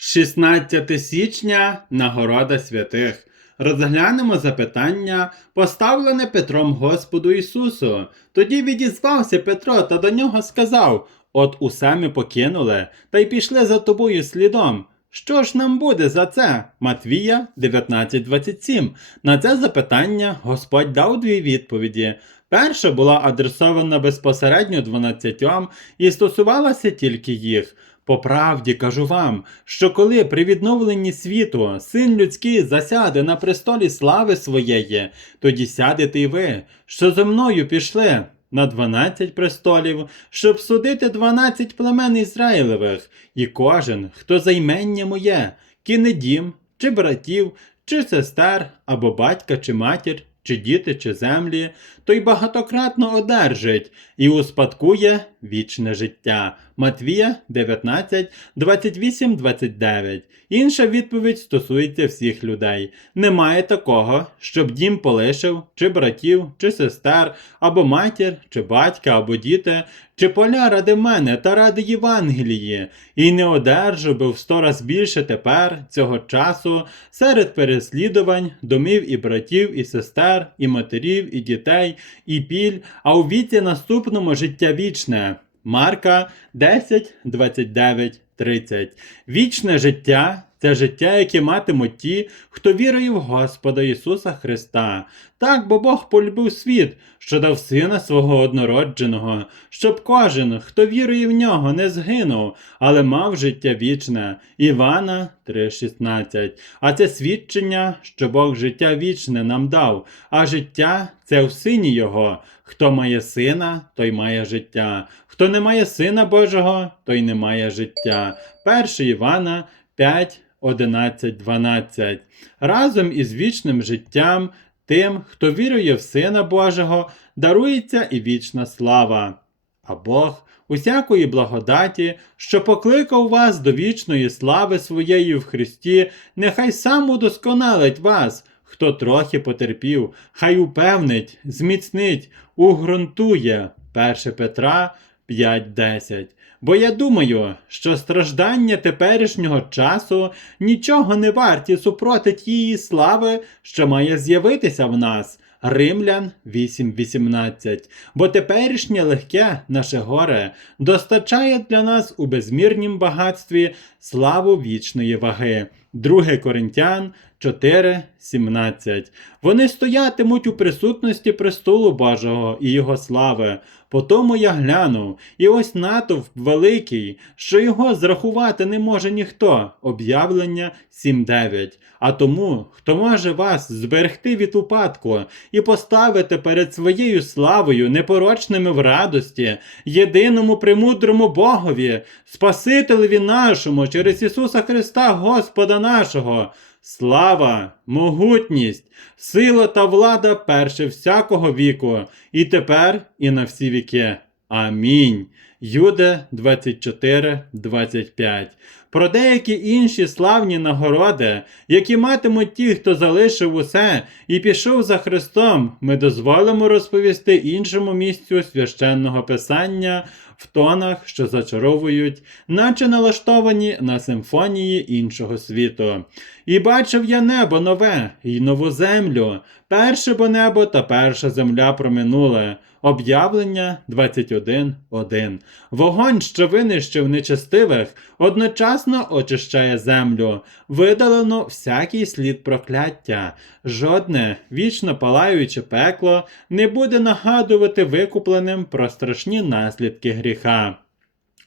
16 січня нагорода святих. Розглянемо запитання, поставлене Петром Господу Ісусу. Тоді відізвався Петро та до нього сказав: От усе ми покинули, та й пішли за тобою слідом. Що ж нам буде за це? Матвія 19.27. На це запитання Господь дав дві відповіді. Перша була адресована безпосередньо дванадцятьом і стосувалася тільки їх. По правді кажу вам, що коли при відновленні світу син людський засяде на престолі слави своєї, тоді сядете й ви, що зо мною пішли на дванадцять престолів, щоб судити дванадцять племен Ізраїлевих, і кожен, хто займення моє, кине дім, чи братів, чи сестер, або батька, чи матір, чи діти, чи землі, той багатократно одержить і успадкує вічне життя. Матвія 19, 28, 29. Інша відповідь стосується всіх людей. Немає такого, щоб дім полишив, чи братів, чи сестер, або матір, чи батька, або діти, чи поля ради мене та ради Євангелії, і не одержав би в сто раз більше тепер, цього часу, серед переслідувань, домів і братів, і сестер, і матерів, і дітей, і піль, а у віці наступному життя вічне. Марка 10, 29, 30. Вічне життя це життя, яке матимуть ті, хто вірує в Господа Ісуса Христа. Так, бо Бог полюбив світ, що дав сина свого однородженого, щоб кожен, хто вірує в нього, не згинув, але мав життя вічне. Івана 3,16. А це свідчення, що Бог життя вічне нам дав, а життя це в сині Його. Хто має сина, той має життя. Хто не має сина Божого, той не має життя. 1 Івана 5, 11, 12. Разом із вічним життям тим, хто вірує в Сина Божого, дарується і вічна слава. А Бог усякої благодаті, що покликав вас до вічної слави своєї в Христі, нехай сам удосконалить вас, хто трохи потерпів, хай упевнить, зміцнить, угрунтує. 1 Петра 5.10. Бо я думаю, що страждання теперішнього часу нічого не варті супроти тієї слави, що має з'явитися в нас. Римлян 8.18. Бо теперішнє легке наше горе достачає для нас у безмірнім багатстві славу вічної ваги. 2 Коринтян 4.17. Вони стоятимуть у присутності престолу Божого і Його слави. Потому я глянув, і ось натовп великий, що його зрахувати не може ніхто. Об'явлення 7.9. А тому, хто може вас зберегти від упадку і поставити перед своєю славою, непорочними в радості, єдиному премудрому Богові, Спасителеві нашому через Ісуса Христа, Господа нашого. Слава, могутність, сила та влада перше всякого віку, і тепер, і на всі віки. Амінь. Юде 24, 25. Про деякі інші славні нагороди, які матимуть ті, хто залишив усе і пішов за Христом, ми дозволимо розповісти іншому місцю священного писання в тонах, що зачаровують, наче налаштовані на симфонії іншого світу. І бачив я небо нове, і нову землю, перше бо небо та перша земля проминули. Об'явлення 21.1. Вогонь, що винищив нечестивих, одночасно очищає землю, видалено всякий слід прокляття. Жодне вічно палаюче пекло не буде нагадувати викупленим про страшні наслідки гріха.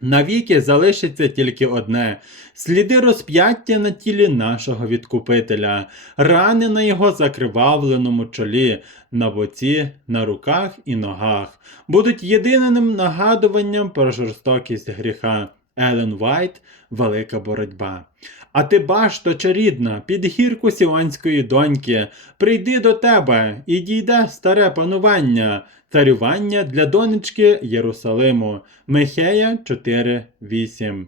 Навіки залишиться тільки одне сліди розп'яття на тілі нашого відкупителя, рани на його закривавленому чолі, на боці, на руках і ногах, будуть єдиним нагадуванням про жорстокість гріха. Елен Вайт Велика боротьба. А ти башто чарідна, під гірку сіонської доньки, прийди до тебе і дійде старе панування, царювання для донечки Єрусалиму. Михея 4.8.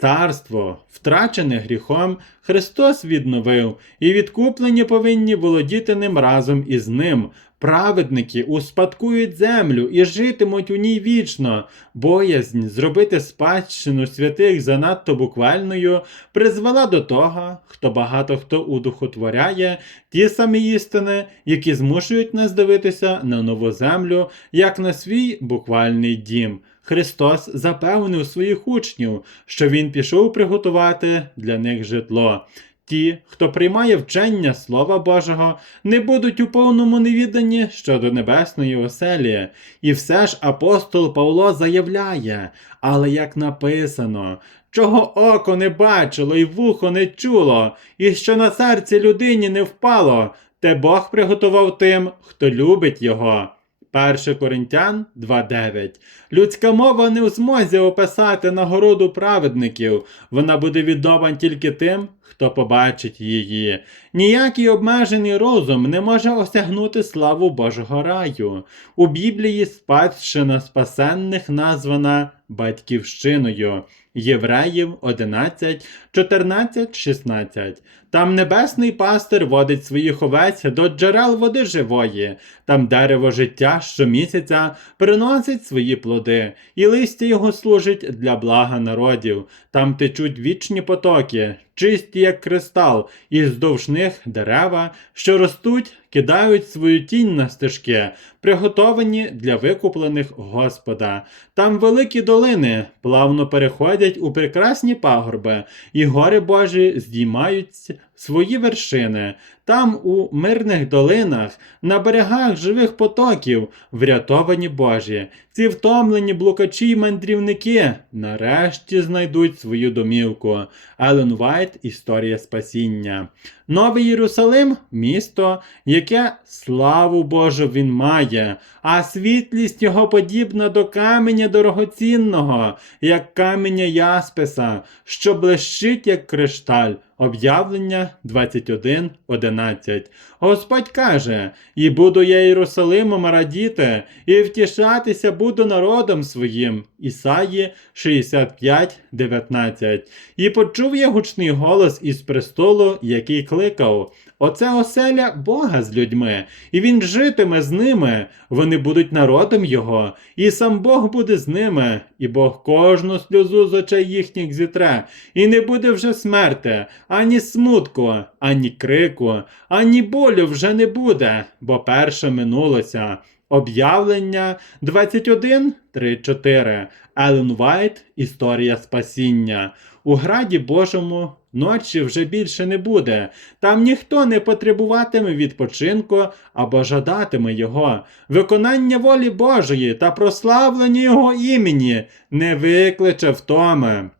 Царство, втрачене гріхом, Христос відновив, і відкуплені повинні володіти ним разом із ним. Праведники успадкують землю і житимуть у ній вічно. Боязнь зробити спадщину святих занадто буквальною призвела до того, хто багато хто удухотворяє ті самі істини, які змушують нас дивитися на нову землю як на свій буквальний дім. Христос запевнив своїх учнів, що Він пішов приготувати для них житло. Ті, хто приймає вчення Слова Божого, не будуть у повному невіданні щодо небесної оселі. І все ж апостол Павло заявляє, але як написано, чого око не бачило і вухо не чуло, і що на серці людині не впало, те Бог приготував тим, хто любить його. 1 Коринтян 2.9. Людська мова не в змозі описати нагороду праведників, вона буде відома тільки тим, хто побачить її. Ніякий обмежений розум не може осягнути славу Божого раю. У Біблії спадщина спасенних названа батьківщиною. Євреїв 11, 14, 16. Там небесний пастир водить своїх овець до джерел води живої, там дерево життя щомісяця приносить свої плоди, і листя його служить для блага народів. Там течуть вічні потоки, чисті, як кристал, і здовж них дерева, що ростуть, кидають свою тінь на стежки, приготовані для викуплених Господа. Там великі долини плавно переходять у прекрасні пагорби, і гори Божі здіймають свої вершини. Там, у мирних долинах, на берегах живих потоків, врятовані Божі. Ці втомлені блукачі й мандрівники нарешті знайдуть свою домівку. Елен Вайт Історія спасіння. Новий Єрусалим місто, яке славу Божу він має, а світлість його подібна до каменя дорогоцінного, як каменя Ясписа, що блищить, як кришталь. Об'явлення 21.11. Господь каже: І буду я Єрусалимом радіти, і втішатися буду народом своїм. Ісаї 65.19. І почув я гучний голос із престолу, який кликав: Оце оселя Бога з людьми, і він житиме з ними, вони будуть народом Його, і сам Бог буде з ними, і Бог кожну сльозу з очей їхніх зітре, і не буде вже смерти, ані смутку, ані крику, ані болю вже не буде, бо перше минулося. Об'явлення 21, 3, 4. Елен Вайт Історія спасіння. У граді Божому ночі вже більше не буде. Там ніхто не потребуватиме відпочинку або жадатиме його. Виконання волі Божої та прославлення Його імені не викличе втоми.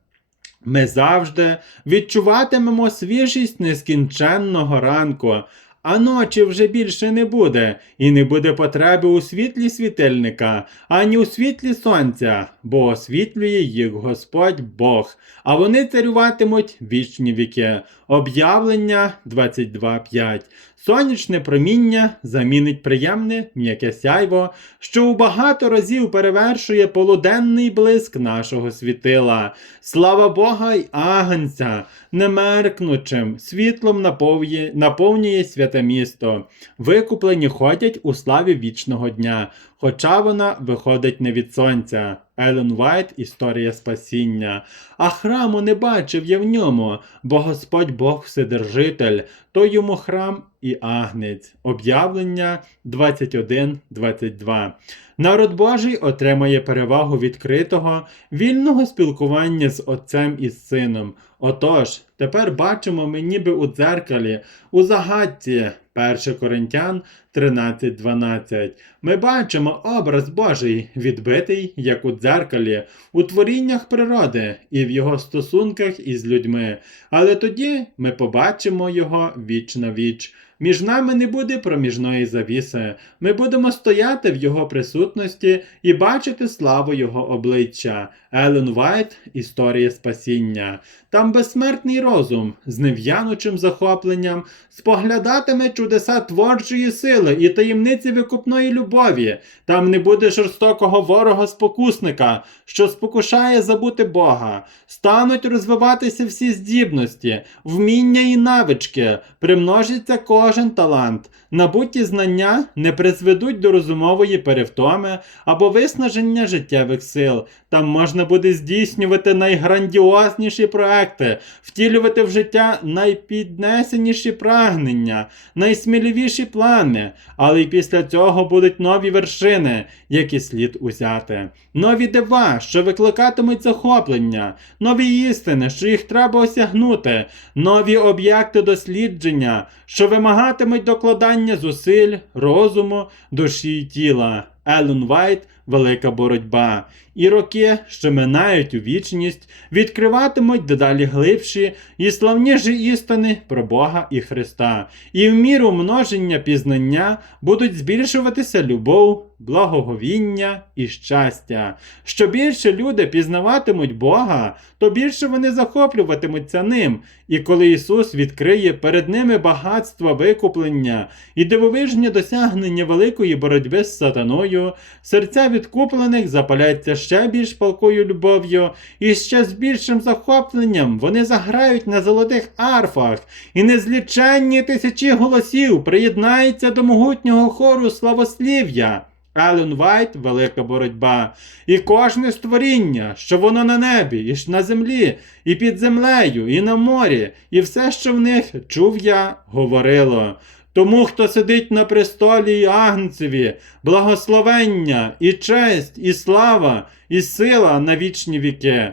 Ми завжди відчуватимемо свіжість нескінченного ранку, а ночі вже більше не буде, і не буде потреби у світлі світильника, ані у світлі сонця, бо освітлює їх Господь Бог, а вони царюватимуть вічні віки. Об'явлення 22.5. Сонячне проміння замінить приємне м'яке сяйво, що у багато разів перевершує полуденний блиск нашого світила. Слава Бога й агнця, немеркнучим, світлом наповнює, наповнює святе місто. Викуплені ходять у славі вічного дня, хоча вона виходить не від сонця. Елен Вайт Історія спасіння. А храму не бачив я в ньому, бо Господь Бог Вседержитель, то йому храм і агнець. Об'явлення 21-22. Народ Божий отримає перевагу відкритого, вільного спілкування з Отцем і Сином. Отож, тепер бачимо ми ніби у дзеркалі, у загадці 1 Коринтян 13.12. Ми бачимо образ Божий, відбитий, як у дзеркалі, у творіннях природи і в його стосунках із людьми. Але тоді ми побачимо його віч на віч. Між нами не буде проміжної завіси. Ми будемо стояти в його присутності і бачити славу його обличчя. Елен Вайт Історія спасіння. Там безсмертний розум з нев'янучим захопленням споглядатиме чудеса творчої сили. і таємниці викупної любові. Там не буде жорстокого ворога спокусника, що спокушає забути Бога. Стануть розвиватися всі здібності, вміння і навички, примножиться кожен талант. Набуті знання не призведуть до розумової перевтоми або виснаження життєвих сил. Там можна буде здійснювати найграндіозніші проекти, втілювати в життя найпіднесеніші прагнення, найсміливіші плани, але й після цього будуть нові вершини, які слід узяти, нові дива, що викликатимуть захоплення, нові істини, що їх треба осягнути, нові об'єкти дослідження, що вимагатимуть докладання зусиль, розуму, душі й тіла. Елен Вайт Велика боротьба. І роки, що минають у вічність, відкриватимуть дедалі глибші і славніші істини про Бога і Христа. І в міру множення пізнання будуть збільшуватися любов, благоговіння і щастя. Що більше люди пізнаватимуть Бога, то більше вони захоплюватимуться ним. І коли Ісус відкриє перед ними багатство викуплення і дивовижні досягнення великої боротьби з сатаною, серця відкуплених запаляться ще більш палкою любов'ю, і ще з більшим захопленням вони заграють на золотих арфах, і незліченні тисячі голосів приєднаються до могутнього хору славослів'я. Елен Вайт велика боротьба. І кожне створіння, що воно на небі, і на землі, і під землею, і на морі, і все, що в них чув я, говорило. Тому, хто сидить на престолі і агнцеві, благословення, і честь, і слава, і сила на вічні віки.